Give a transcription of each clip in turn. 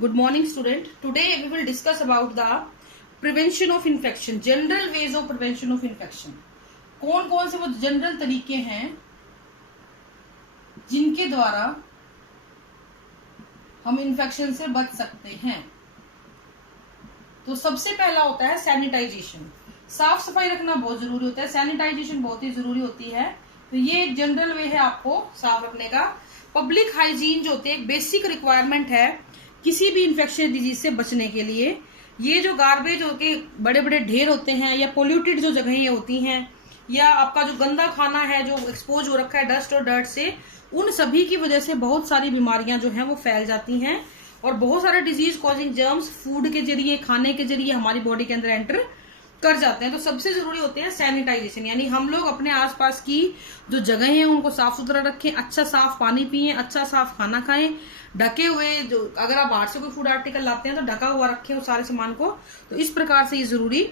Good morning, student. Today we will discuss about the prevention of infection, general ways of prevention of infection. कौन कौन से वो general तरीके हैं जिनके द्वारा हम इन्फेक्शन से बच सकते हैं। तो सबसे पहला होता है सैनिटाइजेशन। साफ सफाई रखना बहुत जरूरी होता है, सैनिटाइजेशन बहुत ही जरूरी होती है। तो ये एक जनरल वे है आपको साफ रखने का। पब्लिक हाइजीन जो होते हैं एक बेसिक रिक्वायरमेंट है किसी भी इन्फेक्शन डिजीज से बचने के लिए। ये जो गार्बेज होके बड़े बड़े ढेर होते हैं या पोल्यूटेड जो जगहें होती हैं या आपका जो गंदा खाना है जो एक्सपोज हो रखा है डस्ट और डर्ट से, उन सभी की वजह से बहुत सारी बीमारियां जो हैं वो फैल जाती हैं और बहुत सारे डिजीज कॉजिंग जर्म्स फूड के जरिए, खाने के जरिए हमारी बॉडी के अंदर एंटर कर जाते हैं। तो सबसे जरूरी होते हैं सैनिटाइजेशन, यानी हम लोग अपने आसपास की जो जगह हैं उनको साफ सुथरा रखें, अच्छा साफ पानी पिएं, अच्छा साफ खाना खाएं, ढके हुए जो अगर आप बाहर से कोई फूड आर्टिकल लाते हैं तो ढका हुआ रखें उस सारे सामान को। तो इस प्रकार से ये जरूरी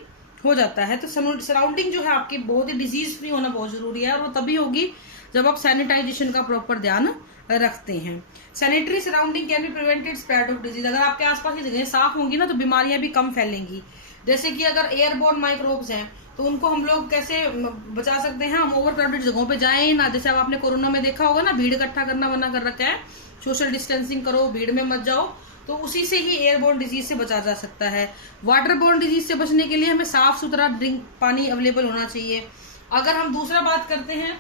हो जाता है। तो सराउंडिंग जो है आपकी बहुत ही डिजीज फ्री होना बहुत जरूरी है और वो तभी होगी जब आप सैनिटाइजेशन का प्रॉपर ध्यान रखते हैं। Sanitary surrounding can be prevented spread of disease. अगर आपके आसपास की जगह साफ होंगी ना तो बीमारियां भी कम फैलेंगी। जैसे कि अगर एयरबोर्न माइक्रोब्स हैं तो उनको हम लोग कैसे बचा सकते हैं, हम ओवर क्राउडेड जगहों पे जाएं ना। जैसे अब आपने कोरोना में देखा होगा ना, भीड़ इकट्ठा करना मना कर रखा है, सोशल डिस्टेंसिंग करो, भीड़ में मत जाओ। तो उसी से ही एयरबोर्न डिजीज से बचा जा सकता है। वाटरबोर्न डिजीज से बचने के लिए हमें साफ सुथरा ड्रिंक पानी अवेलेबल होना चाहिए। अगर हम दूसरा बात करते हैं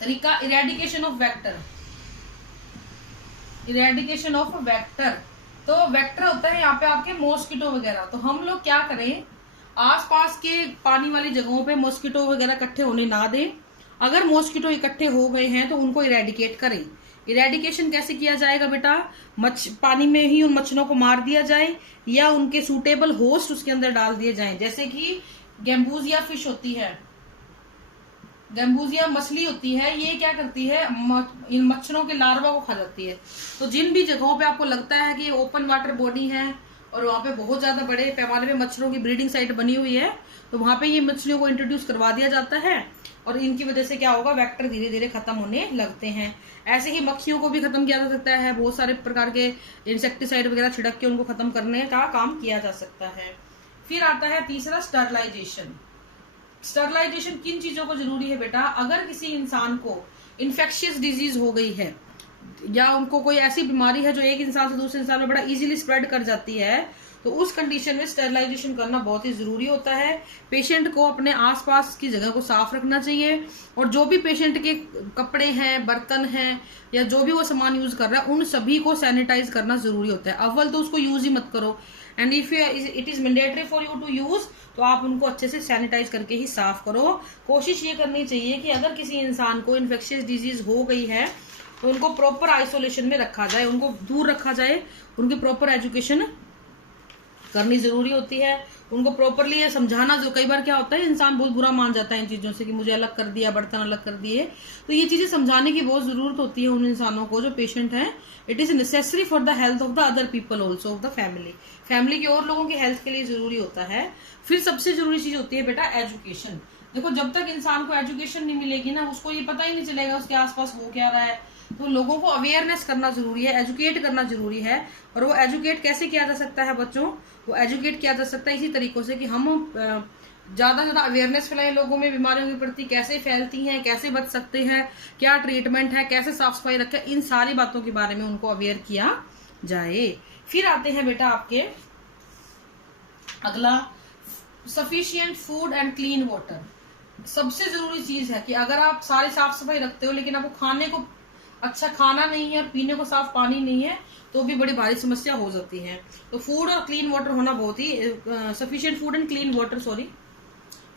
तरीका eradication of vector, eradication of vector, तो वेक्टर होता है यहाँ पे आपके मॉस्किटो वगैरह। तो हम लोग क्या करें, आसपास के पानी वाली जगहों पे मॉस्किटो वगैरह इकट्ठे होने ना दें। अगर मॉस्किटो इकट्ठे हो गए हैं तो उनको इरेडिकेट करें। इरेडिकेशन कैसे किया जाएगा बेटा, पानी में ही उन मच्छरों को मार दिया जाए या उनके सूटेबल होस्ट उसके अंदर डाल दिए जाएं। जैसे कि गैम्बूजिया फिश होती है, गैम्बूजिया मछली होती है, ये क्या करती है, इन मच्छरों के लार्वा को खा जाती है। तो जिन भी जगहों पे आपको लगता है कि ओपन वाटर बॉडी है और वहां पे बहुत ज्यादा बड़े पैमाने पे मच्छरों की ब्रीडिंग साइट बनी हुई है, तो वहां पे ये मछलियों को इंट्रोड्यूस करवा दिया जाता है और इनकी वजह से क्या होगा, वेक्टर धीरे धीरे खत्म होने लगते हैं। ऐसे ही मक्खियों को भी खत्म किया जा सकता है, बहुत सारे प्रकार के इंसेक्टिसाइड वगैरह छिड़क के उनको खत्म करने का काम किया जा सकता है। फिर आता है तीसरा स्टरलाइजेशन। स्टरलाइजेशन किन चीजों को जरूरी है बेटा, अगर किसी इंसान को इन्फेक्शियस डिजीज हो गई है या उनको कोई ऐसी बीमारी है जो एक इंसान से दूसरे इंसान में बड़ा इजीली स्प्रेड कर जाती है, तो उस कंडीशन में स्टरलाइजेशन करना बहुत ही जरूरी होता है। पेशेंट को अपने आसपास की जगह को साफ रखना चाहिए और जो भी पेशेंट के कपड़े हैं, बर्तन हैं या जो भी वो सामान यूज कर रहा है उन सभी को सैनिटाइज करना जरूरी होता है। अव्वल तो उसको यूज ही मत करो, and if it is mandatory for you to use, तो आप उनको अच्छे से सैनिटाइज करके ही साफ करो। कोशिश ये करनी चाहिए कि अगर किसी इंसान को इन्फेक्शियस डिजीज हो गई है तो उनको प्रॉपर आइसोलेशन में रखा जाए, उनको दूर रखा जाए, उनकी प्रॉपर एजुकेशन करनी जरूरी होती है। उनको प्रॉपरली ये समझाना, जो कई बार क्या होता है इंसान बहुत बुरा मान जाता है इन चीजों से कि मुझे अलग कर दिया, बर्तन अलग कर दिए, तो ये चीजें समझाने की बहुत जरूरत होती है उन इंसानों को जो पेशेंट हैं। It is necessary for the health of the other people also of the family, family के और लोगों की हेल्थ के लिए जरूरी होता है। फिर सबसे जरूरी चीज होती है बेटा एजुकेशन। देखो जब तक इंसान को एजुकेशन नहीं मिलेगी ना, उसको ये पता ही नहीं चलेगा उसके आसपास हो क्या रहा है। तो लोगों को अवेयरनेस करना जरूरी है, एजुकेट करना जरूरी है। और वो एजुकेट कैसे किया जा सकता है बच्चों, वो एजुकेट किया जा सकता है इसी तरीकों से कि हम ज्यादा ज्यादा अवेयरनेस फैलाएं लोगों में बीमारियों के प्रति, कैसे फैलती हैं, कैसे बच सकते हैं, क्या ट्रीटमेंट है, कैसे साफ सफाई रखें, इन सारी बातों के बारे में उनको अवेयर किया जाए। फिर आते हैं बेटा आपके अगला, sufficient food and clean water. सबसे जरूरी चीज है कि अगर आप सारी साफ सफाई रखते हो लेकिन आपको खाने को अच्छा खाना नहीं है और पीने को साफ पानी नहीं है तो भी बड़ी भारी समस्या हो जाती है। तो फूड और क्लीन वाटर होना बहुत ही, sufficient food and clean water,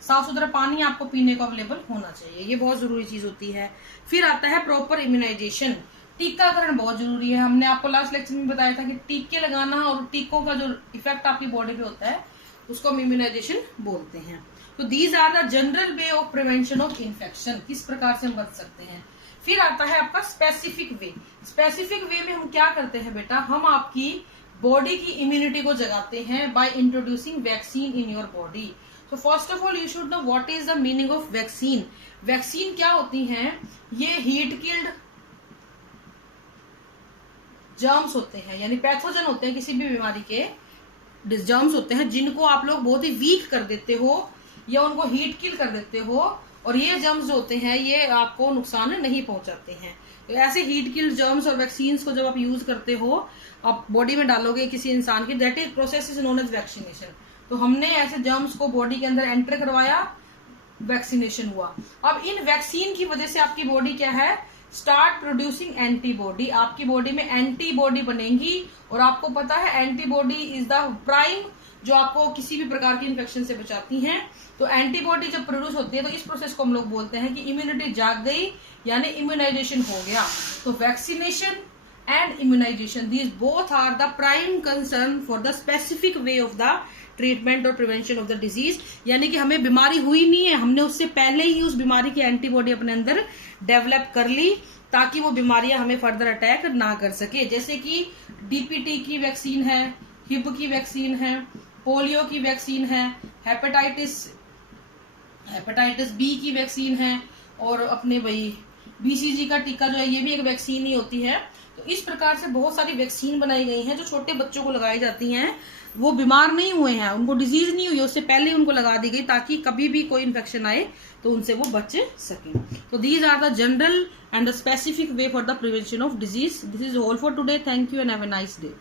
साफ सुथरा पानी आपको पीने को अवेलेबल होना चाहिए, ये बहुत जरूरी चीज होती है। फिर आता है प्रॉपर इम्यूनाइजेशन। टीकाकरण बहुत जरूरी है। हमने आपको लास्ट लेक्चर में बताया था कि टीके लगाना और टीकों का जो इफेक्ट आपकी बॉडी पे होता है उसको हम इम्यूनाइजेशन बोलते हैं। तो these are the general way of prevention of infection, किस प्रकार से हम बच सकते हैं। फिर आता है आपका स्पेसिफिक वे। स्पेसिफिक वे में हम क्या करते हैं बेटा, हम आपकी बॉडी की इम्यूनिटी को जगाते हैं by introducing vaccine in your body. तो first of all you should know what is the meaning of vaccine. Vaccine क्या होती हैं, ये हीट किल्ड जर्म्स होते हैं, यानी पैथोजन होते हैं किसी भी बीमारी के, जर्म्स होते हैं जिनको आप लोग बहुत ही वीक कर देते हो या उनको हीट किल कर देते हो, और ये जर्म्स जो होते हैं ये आपको नुकसान नहीं पहुंचाते हैं। तो ऐसे हीट किल जर्म्स और वैक्सीन्स को जब आप यूज करते हो, आप बॉडी में डालोगे किसी इंसान के, that is process is known as vaccination. तो हमने ऐसे जर्म्स को बॉडी के अंदर एंटर करवाया, वैक्सीनेशन हुआ। अब इन वैक्सीन की वजह से आपकी बॉडी क्या है, स्टार्ट प्रोड्यूसिंग एंटीबॉडी, आपकी बॉडी में एंटीबॉडी बनेंगी। और आपको पता है एंटीबॉडी इज द प्राइम जो आपको किसी भी प्रकार की इन्फेक्शन से बचाती हैं। तो एंटीबॉडी जब प्रोड्यूस होती है तो इस प्रोसेस को हम लोग बोलते हैं कि इम्यूनिटी जाग गई, यानी इम्यूनाइजेशन हो गया। तो vaccination and immunisation, these both are the prime concern for the specific way of the treatment और प्रिवेंशन ऑफ द डिजीज। यानी कि हमें बीमारी हुई नहीं है, हमने उससे पहले ही उस बीमारी की एंटीबॉडी अपने अंदर डेवलप कर ली ताकि वो बीमारियां हमें फर्दर अटैक ना कर सके। जैसे कि डीपीटी की वैक्सीन है, हिब की वैक्सीन है, पोलियो की वैक्सीन है, हेपेटाइटिस बी की वैक्सीन है, और अपने भाई बीसीजी का टीका जो है ये भी एक वैक्सीन ही होती है। तो इस प्रकार से बहुत सारी वैक्सीन बनाई गई हैं जो छोटे बच्चों को लगाई जाती हैं। वो बीमार नहीं हुए हैं, उनको डिजीज नहीं हुई, उससे पहले ही उनको लगा दी गई ताकि कभी भी कोई इन्फेक्शन आए तो उनसे वो बच सके। तो these are the general and the specific way for the prevention of disease. This is all for today. Thank you and have a nice day.